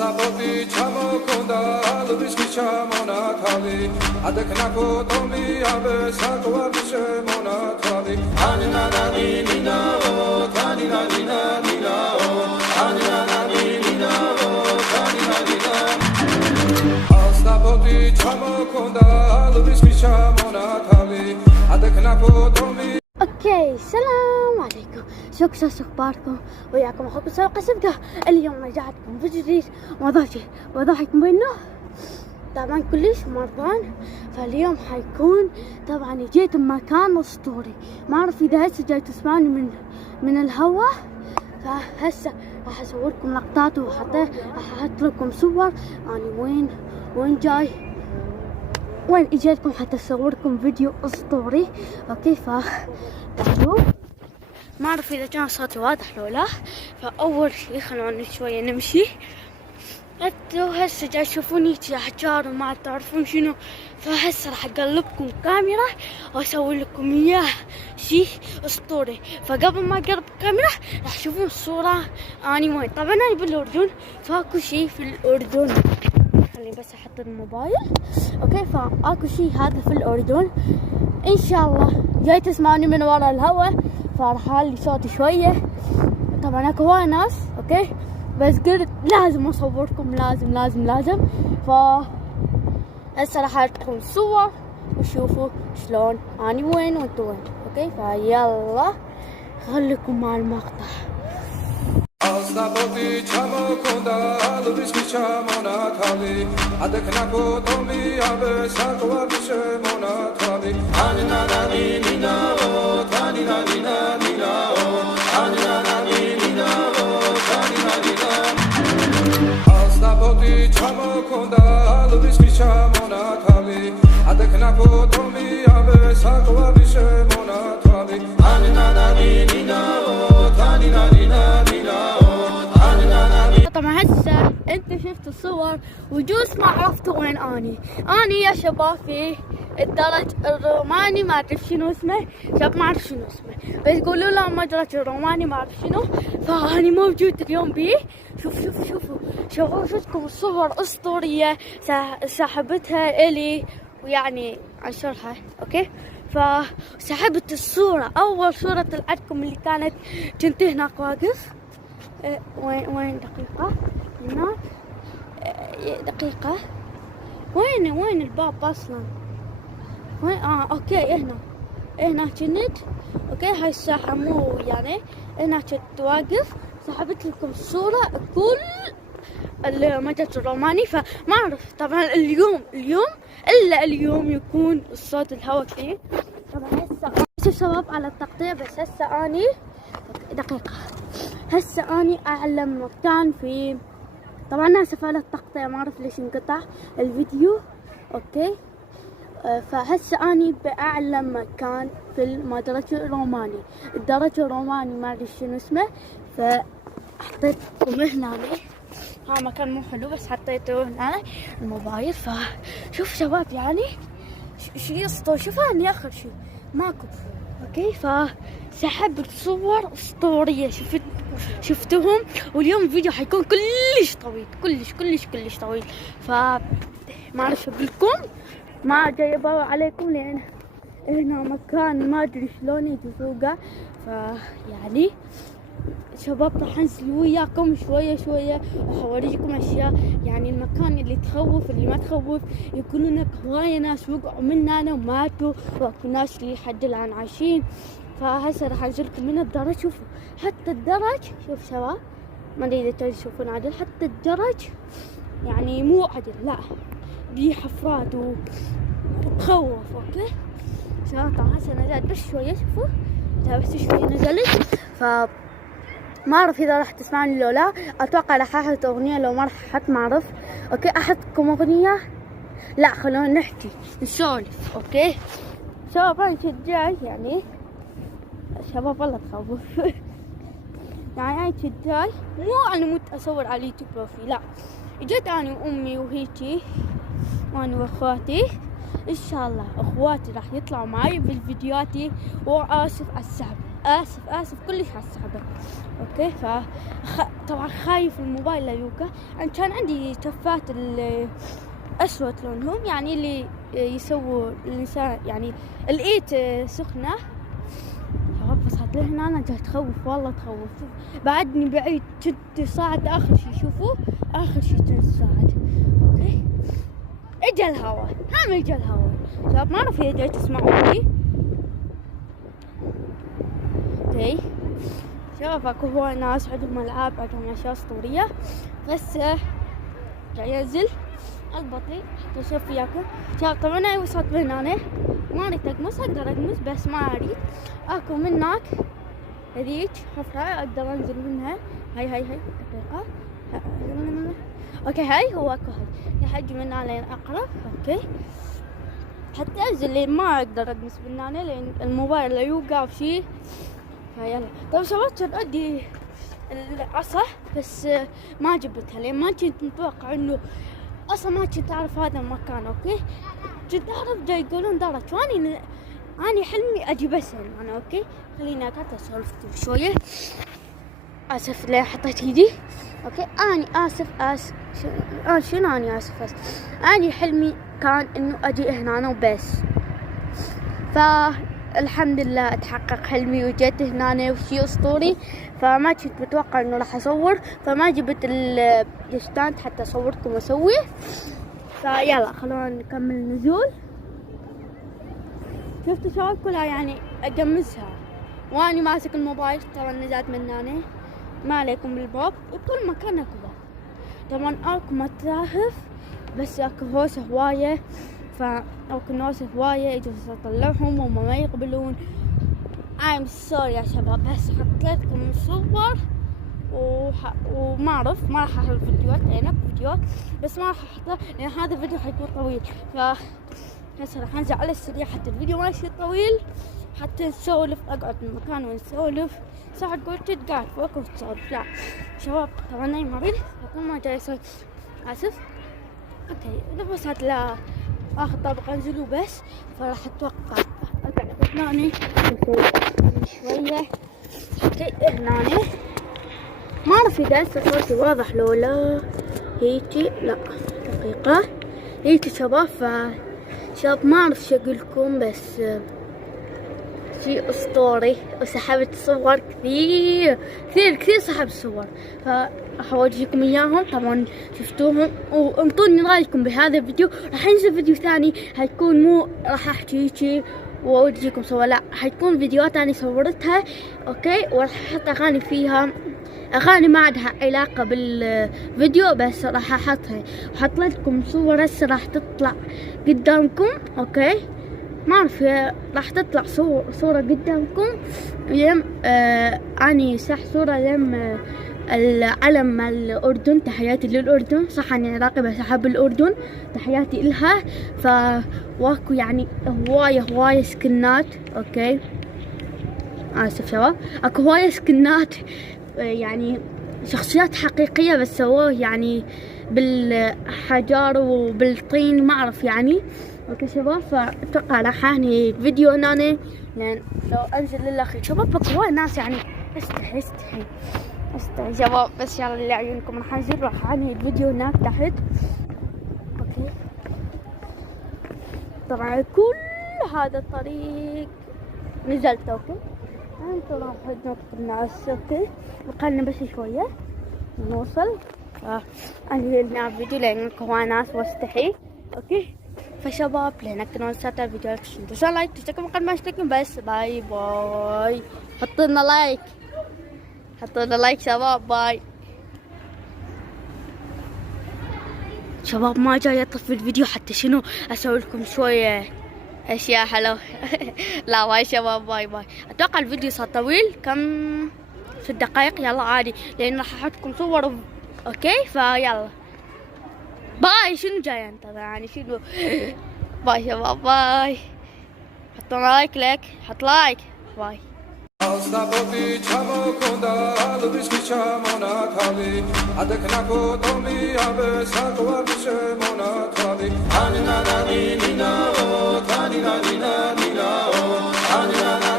Asnapoti chamo konda lubis chamona thali adakna ko tomi abe sakwa bishe mona thali anina nani nina o thani nani nina o anina nani nina o thani nani Asnapoti chamo konda lubis chamona thali adakna ko tomi اوكي السلام عليكم، شو اخباركم؟ وياكم اخوكم سوق سبقة. اليوم رجعتكم فيديو جديد وضحكم بينه طبعا كلش مرضان. فاليوم حيكون طبعا جيت بمكان اسطوري، ما اعرف اذا هسه جاي تسمعني من الهواء. فهسه راح اصور لكم لقطات وحط لكم صور اني وين جاي، وين اجيتكم حتى اصور لكم فيديو اسطوري. اوكي تعالوا، ما اعرف اذا كان صوتي واضح لو لا. فاول شي خلونا شويه نمشي. انتوا هسه جاي تشوفوني احجار وما تعرفون شنو، فهسه راح اقلبكم كاميرا واسوي لكم اياه شي اسطوري. فقبل ما اقرب الكاميرا راح تشوفون الصوره اني وين. طبعا انا بالاردن، فاكو شي في الاردن، خليني بس احط الموبايل. اوكي فاكو شي هذا في الاردن ان شاء الله. جاي تسمعني من ورا الهواء فراح اعلي صوتي شويه. طبعا اكو هواي ناس اوكي، بس قلت لازم اصوركم، لازم. ف هسه راح اعطيكم الصور وشوفوا شلون اني وين وانتو وين. اوكي فيلا خليكم مع المقطع. Asnapoti chamo konda lubis chamona thali adakna ko tomi abe sakwa bishe mona thali anina nani nina o thani nani nina o anina nani nina o thani nani Asnapoti chamo konda lubis chamona thali adakna ko tomi abe sakwa bishe mona thali anina nani nina o thani nani طبعا هسه انت شفت الصور وجوز ما عرفتوا وين اني يا شباب في الدرج الروماني، ما اعرف شنو اسمه، شباب ما اعرف شنو اسمه، بس قولوا له مدرج الروماني ما اعرف شنو. فاني موجود اليوم بيه. شوفوا شفتكم الصور اسطوريه سحبتها الي ويعني انشرها. اوكي فسحبت الصوره، اول صوره طلعتكم اللي كنت هناك واقف. وين دقيقة هناك، دقيقة وين الباب اصلا؟ وين اوكي هنا كنت. اوكي هاي الساحة مو يعني هنا كنت واقف. سحبت لكم الصورة كل المتحف الروماني. فما اعرف طبعا اليوم يكون الصوت الهواء كثير. طبعا هسه شباب على التقطيع، بس هسه اني دقيقة هسه اني اعلى مكان في، طبعا اسف على التقطيع ما اعرف ليش انقطع الفيديو. اوكي فهسه اني باعلى مكان في المدرج الروماني. الدرج الروماني ما ادري شنو اسمه، فحطيتكم هنا. ها مكان مو حلو بس حطيته هنا الموبايل. فشوف شباب يعني شي اسطوري، شوف اني اخر شي ماكو. اوكي فسحبت صور اسطوريه شفتهم. واليوم الفيديو حيكون كلش طويل، كلش طويل. فما اعرف اقولكم، ما جايبه عليكم لان هنا مكان ما ادري شلون يجي فوقه. فيعني شباب راح انزل وياكم شويه واوريكم اشياء، يعني المكان اللي تخوف اللي ما تخوف. يكون هناك هوايه ناس وقعوا مننا وماتوا، واكو ناس اللي لحد الان عايشين. فهسه راح انزلكم من الدرج. شوفوا حتى الدرج، شوف شباب ما ادري اذا تشوفون عدل، حتى الدرج يعني مو عدل، لا دي حفرات وتخوف. اوكي شباب طبعا هسه نزلت بس شويه، شوفوا بس شويه نزلت. ما اعرف اذا راح تسمعني لو لا. اتوقع راح احط اغنيه، لو ما راح احط ما اعرف. اوكي احطكم اغنيه، لا خلونا نحكي نسولف. اوكي شباب انا كنت جاي يعني شباب والله تخوف يعني انا كنت جاي مو انا مت اصور على اليوتيوب وفي، لا اجيت انا وامي وهيجي وانا واخواتي. ان شاء الله اخواتي راح يطلعوا معي بالفيديوهاتي، واسف على السحب. آسف كلش على الصعبة. أوكي طبعا خايف الموبايل لا يوقع. أنا كان عندي تفات أسود لونهم، يعني اللي يسووا الإنسان يعني الإيد سخنة. شباب وصلت لهنا أنا جاي تخوف والله تخوف. بعدني بعيد كنت صاعد آخر شي، شوفوا آخر شي كنت صاعد. أوكي اجا الهواء، هم اجا الهواء. شباب ما أعرف إذا جاي تسمعوني. اوكي شباب اكو هواي ناس عندهم العاب، عندهم اشياء اسطورية، بس جاي انزل البطيء حتى اشوف وياكم. شباب طبعا انا وصلت هنا ما اريد اقمص، اقدر اقمص بس ما اريد. اكو من هناك هذيك حفرة اقدر انزل منها. هاي دقيقة. اوكي هاي هو اكو هاي يحج من هنا لين اقرب. اوكي حتى انزل لين ما اقدر اقمص من هنا لين الموبايل لا يوقع شي. فيلا طيب شباب كنت عندي العصا بس ما جبتها لين ما كنت متوقع انه اصلا ما كنت اعرف هذا المكان. اوكي كنت اعرف جاي يقولون درج، واني حلمي اجي بسأل انا. اوكي خليني اقعد اسولف شويه. اسف ليه حطيت ايدي. اوكي اني اسف شنو اني اسف اني حلمي كان انه اجي هنا وبس، فالحمد لله اتحقق حلمي وجيت هنا وشي اسطوري. فما كنت متوقع انه راح اصور، فما جبت الستاند حتى اصوركم واسوي. فيلا خلونا نكمل النزول. شفتوا شباب كلها يعني اقمزها واني ماسك الموبايل. طبعا نزلت من هنا ما عليكم بالباب، بكل مكان اكو باب. طبعا اكو متاحف بس اكو هوسة هواية، فاكو ناس هواية اجوا اطلعهم وهم ما يقبلون. I'm sorry يا شباب، بس حطيت لكم صور وما اعرف ما راح احط فيديوهات لان فيديوهات بس ما راح احطها لان هذا الفيديو حيكون طويل. هسه راح انزل على السريع حتى الفيديو ما يصير طويل، حتى نسولف. اقعد بمكان ونسولف ساعة قلت قاعد فوق وتسولف. لا شباب طبعا انا مريض ما جاي اسوي اسف. اوكي وصلت لا اخر طابق انزل وبس، فراح اتوقع اقعد هنا شوية. اوكي هنا ما اعرف اذا هسه صوتي واضح لو لا. هيجي لا دقيقة هيجي شباب. شباب ما اعرف شو اقولكم بس شيء اسطوري، وسحبت صور كثير سحبت صور، فراح اورجيكم اياهم. طبعا شفتوهم وانطوني رايكم بهذا الفيديو. راح ينزل فيديو ثاني حيكون مو راح احكي هيجي واورجيكم صور، لا حيكون فيديوهات انا صورتها. اوكي وراح احط اغاني فيها، اغاني ما عندها علاقة بالفيديو بس راح احطها. وحط لكم صور هسه راح تطلع قدامكم. اوكي ما اعرف راح تطلع صورة قدامكم يم اني صح صورة يم العلم مال الاردن. تحياتي للاردن، صح اني عراقي بس احب الاردن، تحياتي الها. واكو يعني هواية سكنات. اوكي اسف شباب اكو هواية سكنات يعني شخصيات حقيقية بس سووه يعني بالحجار وبالطين ما اعرف يعني. اوكي شباب فاتوقع راح انهي الفيديو هنا لان لو انزل للاخير شباب اكو هواي ناس يعني استحي شباب. بس يلا اللي عيونكم راح انزل راح انهي الفيديو هناك تحت. اوكي طبعا كل هذا الطريق نزلت. اوكي انتوا راح نقطة الناس. اوكي بقالنا بس شوية نوصل. انهي لنا الفيديو لان هواي ناس واستحي. اوكي فشباب لهنا كنا وصلت الفيديو. تنسوا لايك تشتركوا قد ما اشتركوا بس. باي حطوا لنا لايك شباب. باي شباب ما جاي اطفي الفيديو حتى شنو اسوي لكم شوية اشياء حلوة. لا باي شباب باي اتوقع الفيديو صار طويل كم 6 دقائق. يلا عادي لان راح احط لكم صور. اوكي فيلا باي. شنو جاي انتظر يعني شنو؟ باي شباب باي. حطوا لايك حط لايك. باي. Asnapovi chamo konda lubiski chamo na thali adekna ko tomi abe sakwa bishe mona thali anina na ni na o thani na ni na o anina na